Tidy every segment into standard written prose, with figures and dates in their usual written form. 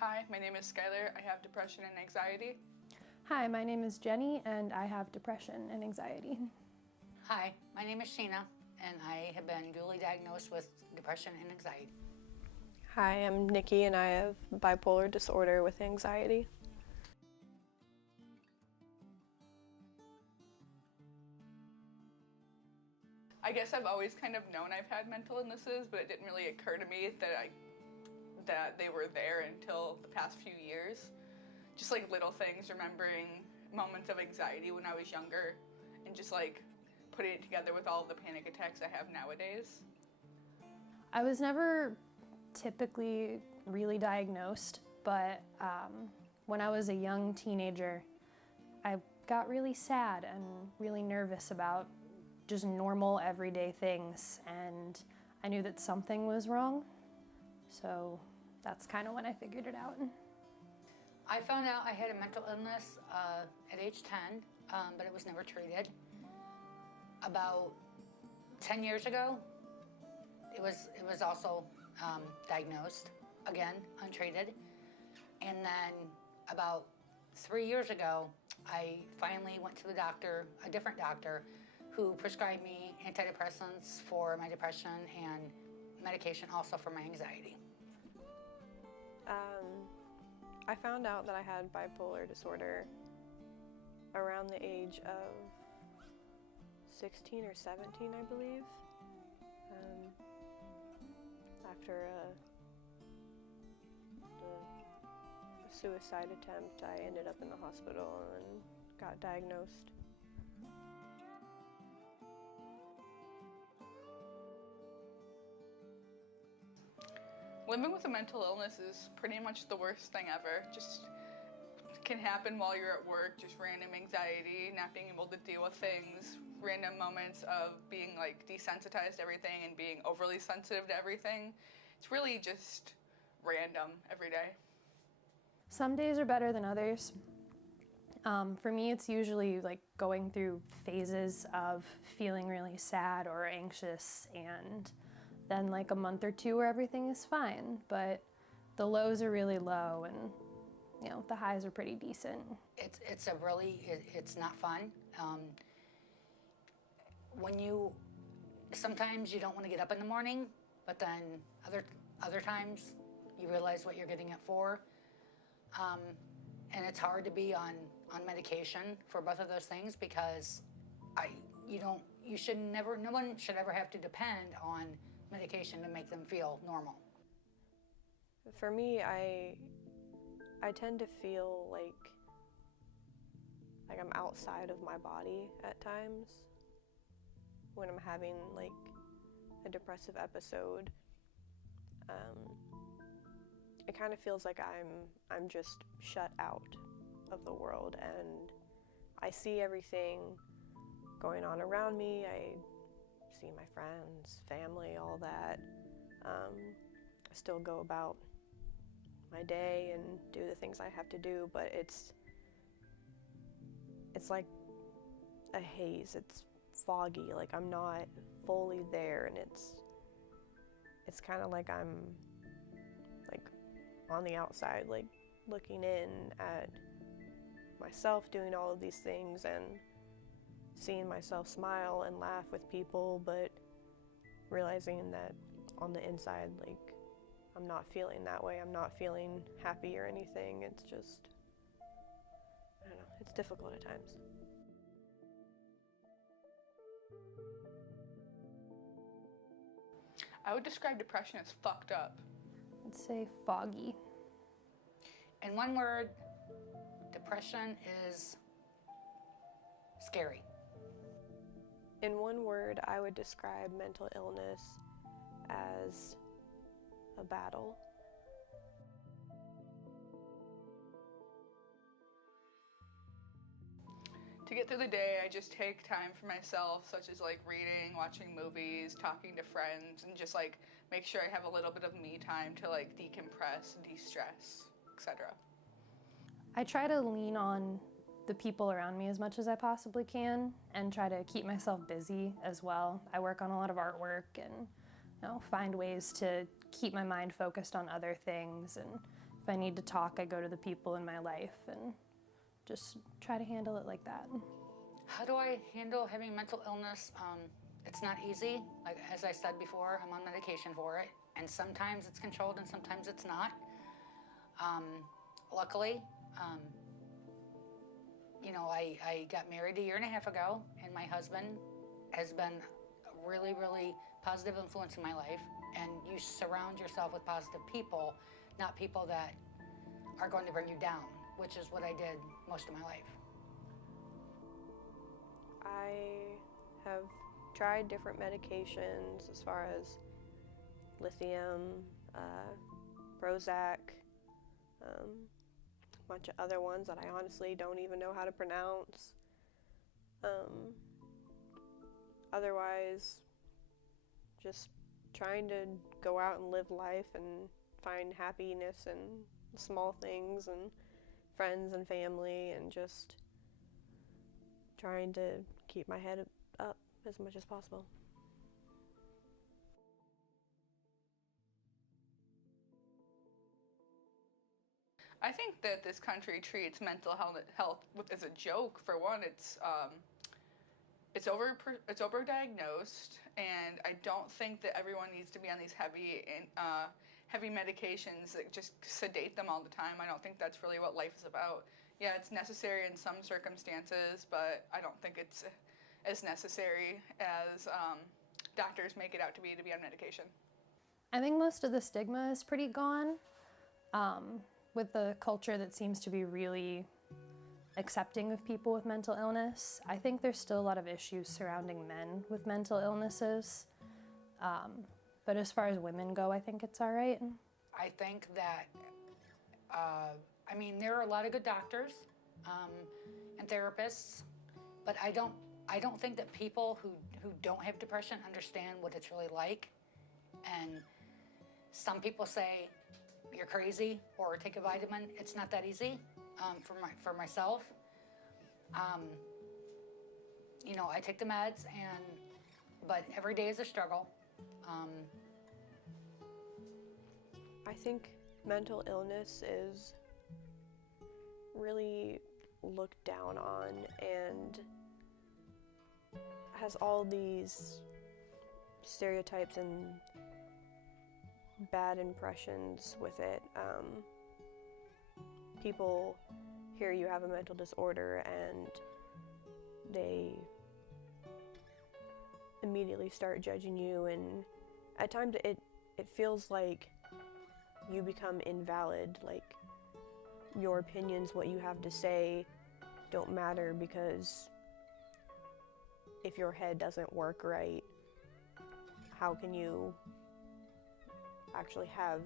Hi, my name is Skylar. I have depression and anxiety. Hi, my name is Jenny, and I have depression and anxiety. Hi, my name is Sheena, and I have been duly diagnosed with depression and anxiety. Hi, I'm Nikki, and I have bipolar disorder with anxiety. I guess I've always kind of known I've had mental illnesses, but it didn't really occur to me that they were there until the past few years. Just like little things, remembering moments of anxiety when I was younger, and just like putting it together with all of the panic attacks I have nowadays. I was never typically really diagnosed, but when I was a young teenager, I got really sad and really nervous about just normal everyday things, and I knew that something was wrong, so that's kind of when I figured it out. I found out I had a mental illness at age 10, but it was never treated. About 10 years ago, it was also diagnosed, again, untreated. And then about 3 years ago, I finally went to the doctor, a different doctor, who prescribed me antidepressants for my depression and medication also for my anxiety. I found out that I had bipolar disorder around the age of 16 or 17, I believe. After a suicide attempt, I ended up in the hospital and got diagnosed. Living with a mental illness is pretty much the worst thing ever. Just can happen while you're at work, just random anxiety, not being able to deal with things, random moments of being like desensitized to everything and being overly sensitive to everything. It's really just random every day. Some days are better than others. For me, it's usually like going through phases of feeling really sad or anxious, and then like a month or two where everything is fine, but the lows are really low and the highs are pretty decent. It's not fun. Sometimes you don't want to get up in the morning, but then other times you realize what you're getting it for. And it's hard to be on medication for both of those things because no one should ever have to depend on medication to make them feel normal. For me, I tend to feel like I'm outside of my body at times when I'm having like a depressive episode. It kind of feels like I'm just shut out of the world, and I see everything going on around me. I see my friends, family, all that. I still go about my day and do the things I have to do, but it's like a haze. It's foggy, like I'm not fully there, and it's kind of like I'm like on the outside, like looking in at myself doing all of these things and seeing myself smile and laugh with people, but realizing that on the inside, like, I'm not feeling that way. I'm not feeling happy or anything. It's just, I don't know, it's difficult at times. I would describe depression as fucked up. I'd say foggy. In one word, depression is scary. In one word, I would describe mental illness as a battle. To get through the day, I just take time for myself, such as like reading, watching movies, talking to friends, and just like make sure I have a little bit of me time to like decompress, de-stress, etc. I try to lean on the people around me as much as I possibly can and try to keep myself busy as well. I work on a lot of artwork and find ways to keep my mind focused on other things and If I need to talk, I go to the people in my life and just try to handle it like that. How do I handle having mental illness? It's not easy. Like, as I said before, I'm on medication for it, and sometimes it's controlled and sometimes it's not. Luckily, you know, I got married a year and a half ago, and my husband has been a really, really positive influence in my life. And you surround yourself with positive people, not people that are going to bring you down, which is what I did most of my life. I have tried different medications as far as lithium, Prozac, a bunch of other ones that I honestly don't even know how to pronounce. Otherwise, just trying to go out and live life and find happiness in small things and friends and family, and just trying to keep my head up as much as possible. I think that this country treats mental health as a joke. For one, it's overdiagnosed, and I don't think that everyone needs to be on these heavy medications that just sedate them all the time. I don't think that's really what life is about. Yeah, it's necessary in some circumstances, but I don't think it's as necessary as doctors make it out to be on medication. I think most of the stigma is pretty gone with the culture that seems to be really accepting of people with mental illness. I think there's still a lot of issues surrounding men with mental illnesses. But as far as women go, I think it's all right. I think that, I mean, there are a lot of good doctors and therapists, but I don't think that people who don't have depression understand what it's really like. And some people say, you're crazy, or take a vitamin. It's not that easy for myself. You know, I take the meds, but every day is a struggle. I think mental illness is really looked down on and has all these stereotypes and bad impressions with it. People hear you have a mental disorder and they immediately start judging you, and at times it feels like you become invalid, like your opinions, what you have to say don't matter, because if your head doesn't work right, how can you actually have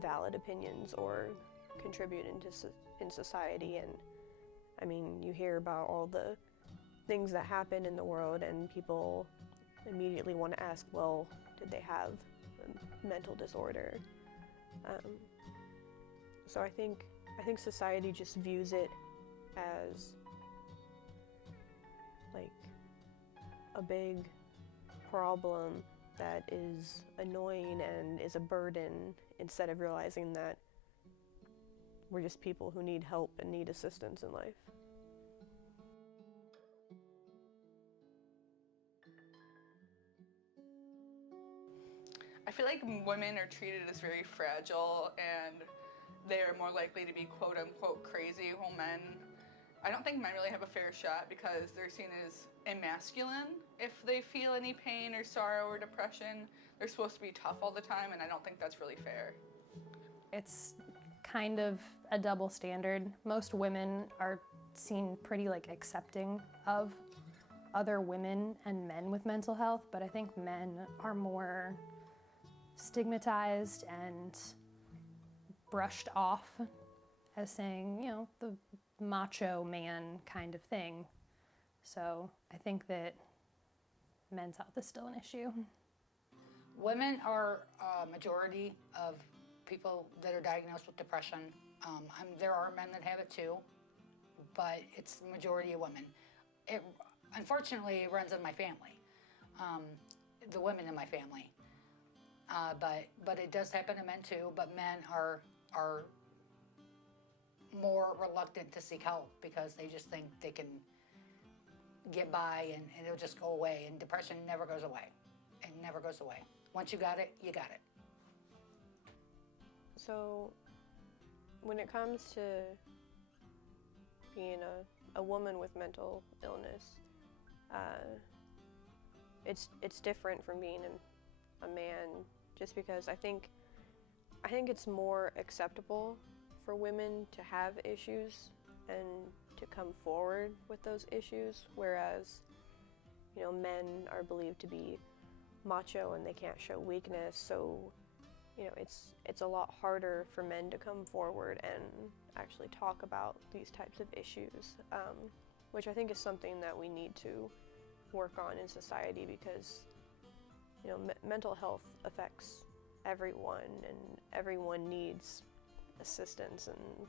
valid opinions or contribute in society? And I mean, you hear about all the things that happen in the world, and people immediately want to ask, well, did they have a mental disorder? So I think society just views it as like a big problem that is annoying and is a burden, instead of realizing that we're just people who need help and need assistance in life. I feel like women are treated as very fragile, and they are more likely to be quote unquote crazy, while men, I don't think men really have a fair shot, because they're seen as emasculine if they feel any pain or sorrow or depression. They're supposed to be tough all the time, and I don't think that's really fair. It's kind of a double standard. Most women are seen pretty like accepting of other women and men with mental health, but I think men are more stigmatized and brushed off as saying, you know, the macho man kind of thing. So I think that men's health is still an issue. Women are a majority of people that are diagnosed with depression. There are men that have it too, but it's the majority of women. Unfortunately, it runs in my family, the women in my family. But it does happen to men too, but men are are more reluctant to seek help because they just think they can get by and it'll just go away. And depression never goes away. It never goes away. Once you got it, you got it. So, when it comes to being a woman with mental illness, it's different from being a man, just because I think it's more acceptable for women to have issues and to come forward with those issues, whereas, you know, men are believed to be macho and they can't show weakness, so, you know, it's a lot harder for men to come forward and actually talk about these types of issues, which I think is something that we need to work on in society, because, you know, mental health affects everyone and everyone needs assistance, and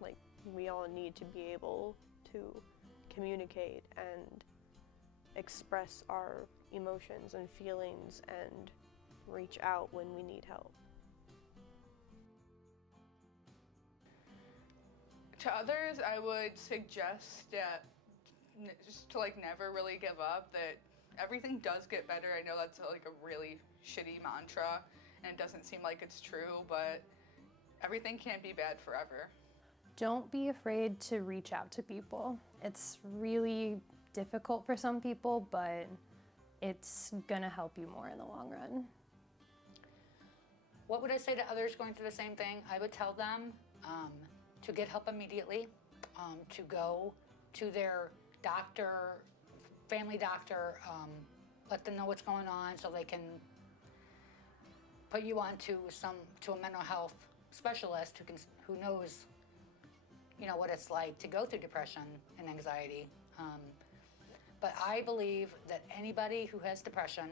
like we all need to be able to communicate and express our emotions and feelings and reach out when we need help. To others, I would suggest that just to like never really give up, that everything does get better. I know that's like a really shitty mantra and it doesn't seem like it's true, but everything can't be bad forever. Don't be afraid to reach out to people. It's really difficult for some people, but it's gonna help you more in the long run. What would I say to others going through the same thing? I would tell them to get help immediately, to go to their doctor, family doctor, let them know what's going on so they can put you on to a mental health specialist who knows, you know, what it's like to go through depression and anxiety. But I believe that anybody who has depression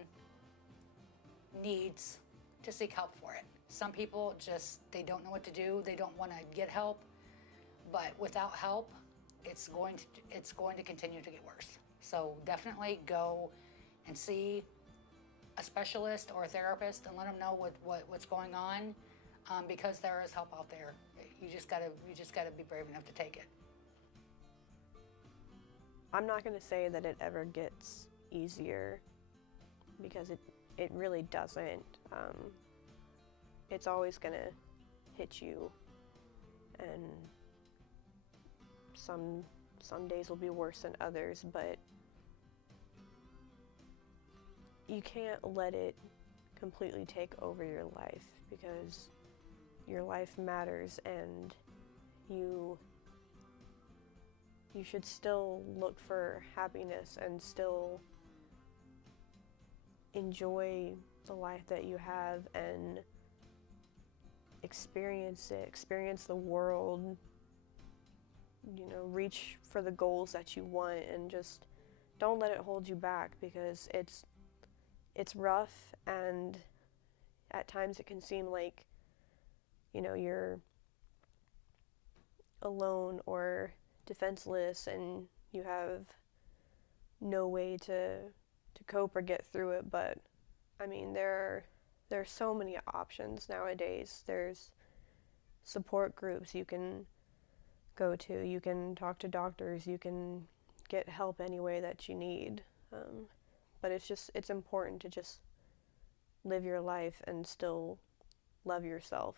needs to seek help for it. Some people they don't know what to do. They don't want to get help. But without help, it's going to continue to get worse. So definitely go and see a specialist or a therapist and let them know what's going on, because there is help out there. You just gotta be brave enough to take it. I'm not going to say that it ever gets easier, because it really doesn't. It's always going to hit you, and some days will be worse than others, but you can't let it completely take over your life, because your life matters, and you should still look for happiness and still enjoy the life that you have and experience the world, you know, reach for the goals that you want, and just don't let it hold you back, because it's rough, and at times it can seem like, you know, you're alone or defenseless and you have no way to cope or get through it. But I mean, there are so many options nowadays. There's support groups you can go to, you can talk to doctors, you can get help any way that you need, but it's important to just live your life and still love yourself